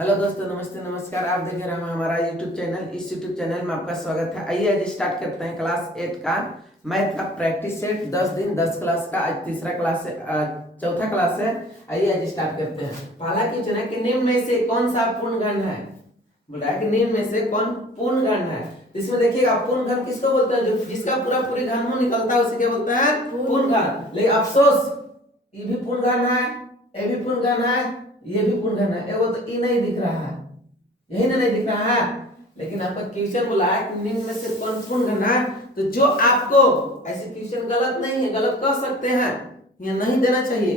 Hello दोस्तों, नमस्ते नमस्कार। आप देख रहे हैं हमारा यूट्यूब चैनल। इस यूट्यूब चैनल में आपका स्वागत है। आइए आज स्टार्ट करते हैं क्लास 8 का मैथ का प्रैक्टिस सेट। 10 दिन 10 क्लास का आज तीसरा क्लास है, चौथा क्लास है। आइए आज स्टार्ट करते हैं। पहला क्वेश्चन है कि निम्न में से कौन सा पूर्ण घन है। बोल रहा है कि निम्न में से कौन पूर्ण घन है। इसमें देखिएगा पूर्ण घन किसको बोलते हैं, जो जिसका पूरा पूरी घनमूल निकलता है उसे क्या बोलते हैं, पूर्ण घन। लेकिन अफसोस ये भी पूर्ण घन है, ये भी पूर्ण घन है, ये भी पूर्ण घन है। वो तो ई नहीं दिख रहा है, यही ना नहीं दिख रहा है। लेकिन आपका क्वेश्चन बोला है कि निम्न में से कौन पूर्ण घन है। तो जो आपको ऐसे क्वेश्चन गलत नहीं है, गलत कह सकते हैं, ये नहीं देना चाहिए।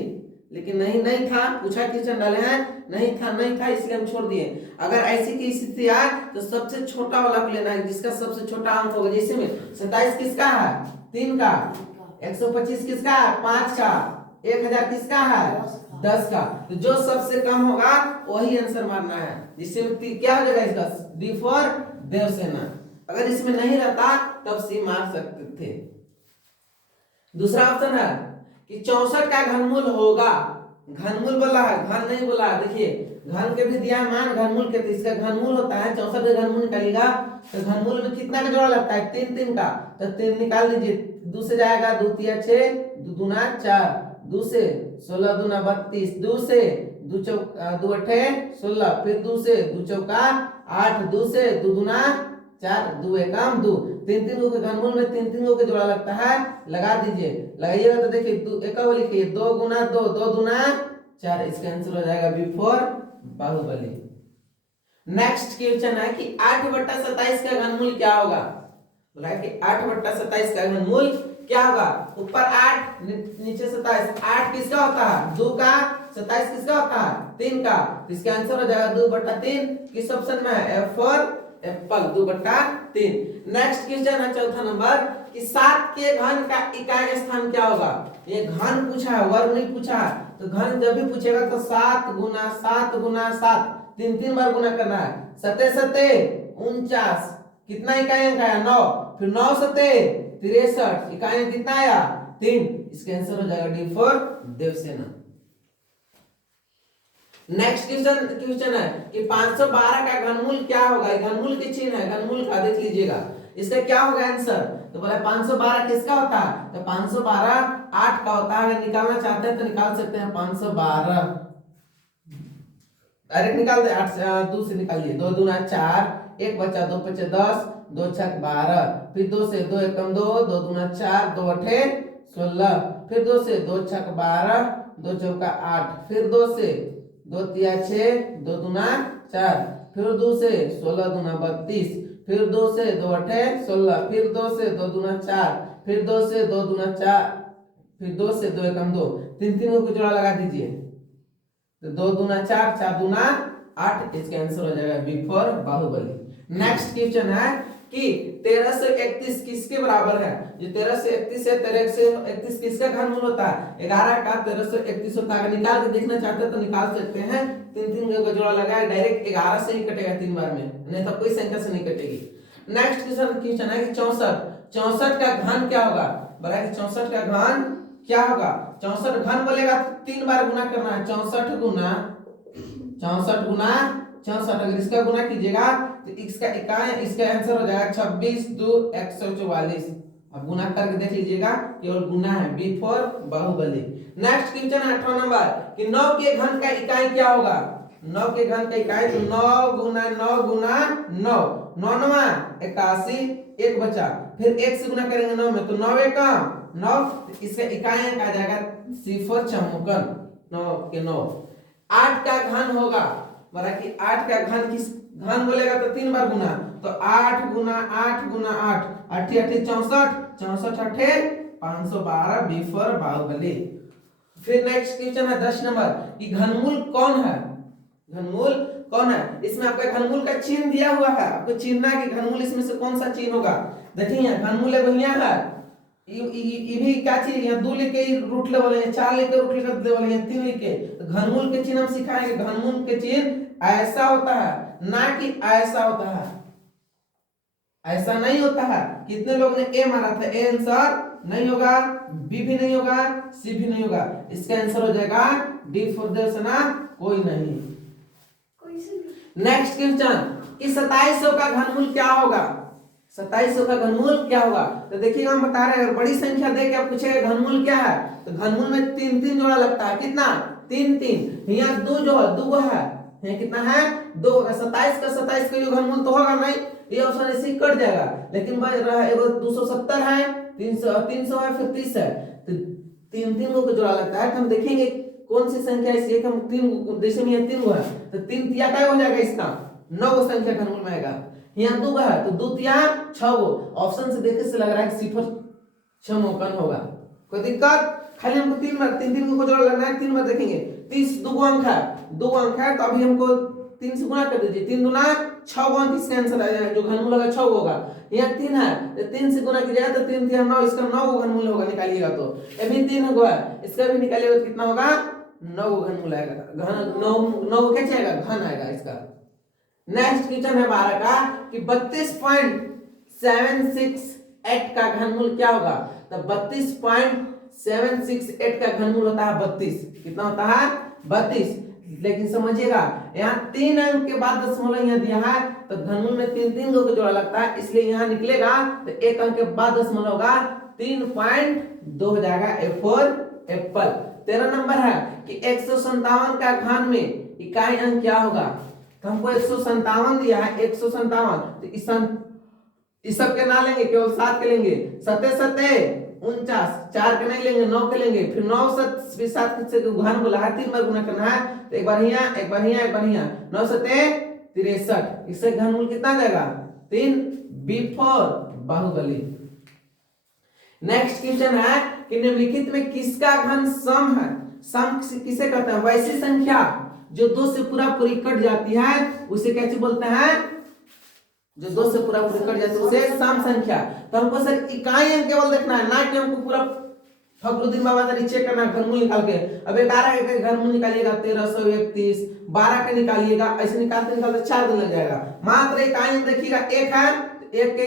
लेकिन नहीं था, पूछा क्वेश्चन डाले हैं, नहीं था इसलिए हम छोड़ दिए। अगर ऐसी की स्थिति आए तो सबसे छोटा वाला को लेना है, जिसका सबसे छोटा अंक होगा। जैसे में 27 किसका है, 3 का। 125 किसका है, 5 का। 1000 किसका है, 10 का। तो जो सबसे कम होगा वही आंसर मारना है। जिससे क्या हो जाएगा इसका, डी फॉर देवसेना। अगर इसमें नहीं रहता तब सी मार सकते थे। दूसरा ऑप्शन है कि 64 का घनमूल होगा। घनमूल बोला है, घन नहीं बोला है। देखिए घन के भी दिया है मान, घनमूल के, इसका घनमूल होता है 64 का घनमूल निकालिएगा तो घनमूल में कितना का जोड़ा लगता है, 3 का। तो 3 निकाल लीजिए, 2 से जाएगा, 2 तिया 6, 2 दूना 4, 2 से 16 दूना 32, 2 से 2 चौका 2 अठे 16, फिर 2 से 2 चौका 8, 2 से 2 दूना 4, 2 एकम 2। 3 गो के घनमूल में 3 गो के जोड़ा लगता है, लगा दीजिए। लगाइएगा तो देखिए 2 एक लिखिए, 2 गुना 2, 2 दूना 4। इसका आंसर हो जाएगा B for Baahubali. Next question है कि 8/27 का घनमूल क्या होगा। बोला है कि 8/27 का घनमूल क्या होगा। ऊपर 8 नीचे 27। 8 किसका होता है, 2 का। 27 किसका होता है, 3 का। तो इसका आंसर हो जाएगा 2/3। किस ऑप्शन में है, F for Apple, 2/3। Next question है चौथा नंबर कि 7 के घन का इकाई स्थान क्या होगा। ये घन पूछा है, वर्ग नहीं पूछा है। तो घन जब भी पूछेगा तो 7 गुना 7 गुना 7, 3 बार गुना करना है। 7 7 49, कितना इकाई अंक आया, 9। फिर 9 7 63, इकाई अंक कितना आया, 3। इसका आंसर हो जाएगा D for Devasena. Next question है कि 512 का घनमूल क्या होगा। घनमूल के चिन्ह है, घनमूल का देख लीजिएगा, इसका क्या होगा आंसर। तो बोला 512 किसका होता है, तो 512 8 का होता है। अगर निकालना चाहते हैं तो निकाल सकते हैं 512, डायरेक्ट निकाल दे। 8 2 से निकालिए, 2 दूना 4, 1 बचा, 2 5 10, 2 6 12, फिर 2 से 2 एकम 2, 2 दूना 4, 2 अठे 16, फिर 2 से 2 6 12, 2 चौका 8, फिर 2 से 2 तिया 6, 2 दूना 4, फिर 2 से 16 दूना 32, फिर 2 से 2 अठे 16, फिर 2 से 2 दूना 4, फिर 2 से 2 दूना 4, फिर 2 से 2 एकम 2, 3 को जोड़ा लगा दीजिए। तो 2 दूना 4, 4 दूना 8। इसका आंसर हो जाएगा B for Baahubali. Next question है कि 1331 किसके बराबर है। जो 1331 है, 1331 किसका घनमूल होता है, 11 का 1331 होता है। अगर निकाल के देखना चाहते हैं तो निकाल सकते हैं। 3 का जोड़ा लगाए, डायरेक्ट 11 से ही कटेगा 3 बार में, नहीं तो कोई संख्या से नहीं कटेगी। नेक्स्ट क्वेश्चन है कि 64 का घन क्या होगा। बोला है कि 64 का घन क्या होगा। 64 घन बोलेगा तो 3 बार गुना करना है। 64 गुना 64। अगर इसका गुना कीजिएगा तो इसका इकाई, इसका आंसर हो जाएगा 26 2 144। अब गुना करके देख लीजिएगा, केवल गुना है, B for Baahubali. Next question 8वां नंबर कि 9 के घन का इकाई क्या होगा। 9 के घन का इकाई तो 9 गुना 9 गुना 9, 9 9 81, 1 बचा, फिर 1 से गुना करेंगे 9 में तो 9 का 9। इसका इकाई अंक आ जाएगा सिफर चौमुकन, 9 के 9। 8 का घन होगा, बोला कि 8 का घन किस, घन बोलेगा तो 3 बार गुना, तो 8 गुना 8 गुना 8, 8 8 64, 64 अठे 512, बी फॉर बाहुबली। फिर नेक्स्ट क्वेश्चन है 10 नंबर कि घनमूल कौन है। घनमूल कौन है, इसमें आपका घनमूल का चिन्ह दिया हुआ है, आपको चिन्हना है कि घनमूल इसमें से कौन सा चिन्ह होगा। देखिए घनमूल है बढ़िया है, ये भी क्या चीज, यहाँ 2 लिख के रूट लेवल है, 4 लिख के रूट लेवल है, 3 लिख के। तो घनमूल के चिन्ह हम सिखाएंगे। घनमूल के चिन्ह ऐसा होता है, ना कि ऐसा होता है। ऐसा नहीं होता है। कितने लोग ने ए मारा था, ए आंसर नहीं होगा, बी भी नहीं होगा, सी भी नहीं होगा। इसका आंसर हो जाएगा डी फॉर देवसेना, कोई नहीं। नेक्स्ट क्वेश्चन कि 2700 का घनमूल क्या होगा। 2700 का घनमूल क्या होगा। तो देखिएगा हम बता रहे हैं, अगर बड़ी संख्या दे के पूछेगा घनमूल क्या है, तो घनमूल में 3 जोड़ा लगता है। कितना? 3 यहाँ 2 जो है 2 है, यहाँ कितना है 2। 27 का जो घनमूल तो होगा नहीं, ये ऑप्शन ऐसे ही कट जाएगा। लेकिन बच रहा है 270 है, 300 है, फिर 30 है, तो 3 को जोड़ा लगता है। तो हम देखेंगे कौन सी संख्या है, हम 3 जैसे में 3 है तो 3 तिया क्या हो जाएगा, इसका 9 संख्या घनमूल में आएगा। यहाँ 2 है तो 2 तिया 6। ऑप्शन से देखने से लग रहा है कि सिफर छमोकन होगा। कोई दिक्कत? खाली हमको 3 को जोड़ा लगना है। 3 बार देखेंगे, 30 2 अंक है, 2 अंक है, तो अभी हमको 3 से गुणा कर दीजिए। 3 दूना 6 अंक, इसका आंसर आ जाएगा। जो घनमूल होगा 6 होगा। यहाँ 3 है तो 3 से गुणा कीजिएगा तो 3 3 9, इसका 9 घनमूल होगा। निकालिएगा तो अभी 3 होगा, इसका भी निकालिएगा तो कितना होगा 9 घनमूल आएगा। घन 9 क्या चाहेगा, घन आएगा इसका। नेक्स्ट क्वेश्चन है 12 का कि 32.768 का घनमूल क्या होगा। तो 32.768 का घनमूल होता है 32। कितना होता है 32। लेकिन समझिएगा यहाँ 3 अंक के बाद दशमलव यहाँ दिया है, तो घनमूल में 3 को जोड़ा लगता है, इसलिए यहाँ निकलेगा तो 1 अंक के बाद दशमलव होगा 3.2 हो जाएगा। A4 Apple. 13 नंबर है कि 157 का घन में इकाई अंक क्या होगा। तो हमको 157 दिया है, 157, तो इस सब के ना लेंगे, केवल 7 के लेंगे। 7 49, 4 के नहीं लेंगे, 9 के लेंगे। फिर 9 7 से घन बोला है, 3 बार गुना करना है, तो एक बार यहाँ, एक बार यहाँ, एक बार यहाँ। 9 7 63, इससे घनमूल कितना जाएगा 3। B4 बाहुबली। नेक्स्ट क्वेश्चन है कि निम्नलिखित में किसका घन सम है। सम किसे कहते हैं, वैसी संख्या जो 2 से पूरा पूरी कट जाती है उसे कैसे बोलते हैं, जो 2 से पूरा पूरी कट जाती है उसे सम संख्या। तो हमको सर इकाई अंक केवल देखना है, ना कि हमको पूरा फखरुद्दीन बाबा तरी चेक करना घनमूल निकाल के। अब 11 के घनमूल निकालिएगा 1331, 12 के निकालिएगा, ऐसे निकालते निकालते 4 दिन लग जाएगा। मात्र इकाई अंक देखिएगा, 1 है, एक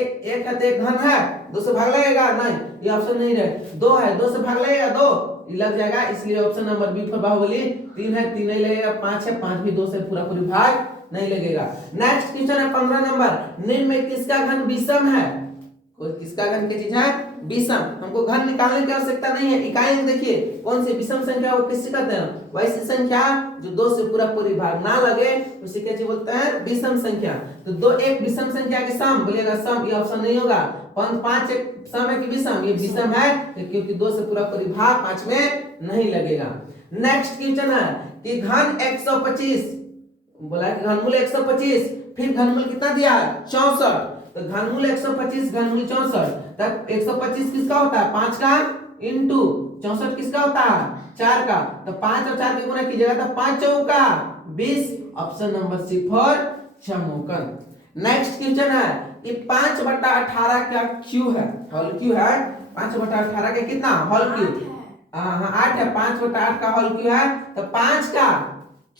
है तो एक घन है, 2 से भाग लगेगा नहीं, ये ऑप्शन नहीं रहे। 2 है, 2 से भाग लगेगा 2, ये लग जाएगा, इसलिए option number B for Baahubali. 3 है, 3 नहीं लगेगा। 5 है, 5 भी 2 से पूरा पूरी भाग नहीं लगेगा। नेक्स्ट क्वेश्चन है 15 नंबर, निम्न में किसका घन विषम है। किसका घन की चीज है विषम। हमको घन निकालने की आवश्यकता नहीं है। इकाई अंक देखिए कौन सी विषम संख्या वो किससे कहते हैं, वैसी संख्या जो 2 से पूरा पूरी भाग ना लगे उसे क्या चीज बोलते हैं, विषम संख्या। तो 2 एक विषम संख्या के सम बोलिएगा, सम, ये ऑप्शन नहीं होगा। 5 एक सम है कि विषम, ये विषम है क्योंकि 2 से पूरा पूरी भाग 5 में नहीं लगेगा। नेक्स्ट क्वेश्चन है कि घन 125 बोला कि घनमूल 125, फिर घनमूल कितना दिया है 64। तो घनमूल 125 घनमूल 64, तब 125 किसका होता है 5 का इंटू 64 किसका होता है 4 का। तो 5 और 4 के गुना कीजिएगा तो 5 चौका 20, ऑप्शन नंबर सी फॉर छमोकन। नेक्स्ट क्वेश्चन है कि 5/18 का क्यू है, होल क्यू है। 5/18 के कितना होल क्यू, हाँ 8 है। 5/8 का होल क्यू है, तो 5 का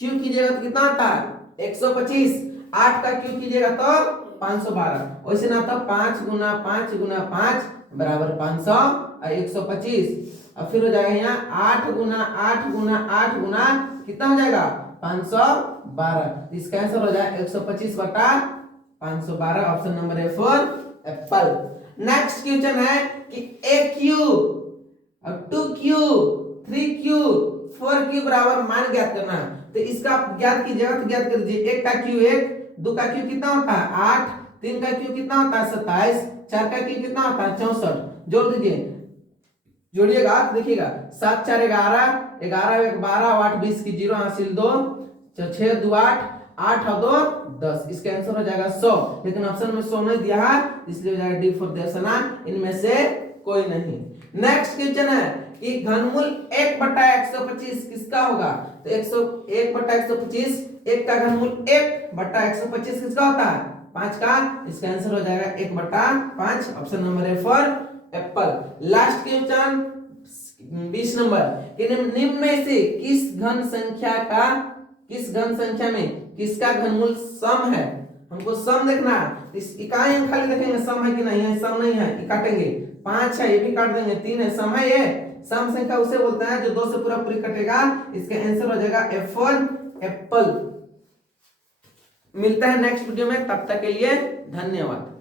क्यू कीजिएगा तो कितना आता है 125, 8 का क्यू कीजिएगा तो 512। वैसे ना तो 5 गुना 5 गुना 5 बराबर 500 और 125, और फिर हो जाएगा यहाँ 8 गुना 8 गुना 8 गुना कितना हो जाएगा 512। इसका आंसर हो जाएगा 125 बटा 512, option number A for Apple. Next question है कि ए क्यू और 2q 3q 4q बराबर मान ज्ञात करना। तो इसका आप ज्ञात कीजिएगा तो ज्ञात कर दीजिए। 1 का क्यू 1, 2 का क्यू कितना होता है 8, 3 का क्यू कितना होता है 27, 4 का क्यू कितना होता है 64। जोड़ दीजिए, जोड़िएगा तो देखिएगा 7 4 11, 11 1 12, 8 20 की 0 हासिल 2, 6 2 8, 8 और 2 10, इसका आंसर हो जाएगा 100। लेकिन ऑप्शन में 100 नहीं दिया है, इसलिए हो जाएगा डी फॉर दर्शना, इनमें से कोई नहीं। नेक्स्ट क्वेश्चन है कि घनमूल 1/125 किसका होगा। तो 1/125, 1 का घनमूल 1/125 किसका होता है 5 का, इसका आंसर हो जाएगा 1/5, option number A for Apple. Last question 20 number कि निम्न में से किस घन संख्या में किसका घनमूल सम है। हमको सम देखना है, इस इकाई अंक खाली देखेंगे सम है कि नहीं है, सम नहीं है ये काटेंगे। 5 है ये भी काट देंगे, 3 है सम है, ये सम संख्या उसे बोलते हैं जो 2 से पूरा पूरी कटेगा। इसका आंसर हो जाएगा F1 एप्पल। मिलता है नेक्स्ट वीडियो में, तब तक के लिए धन्यवाद।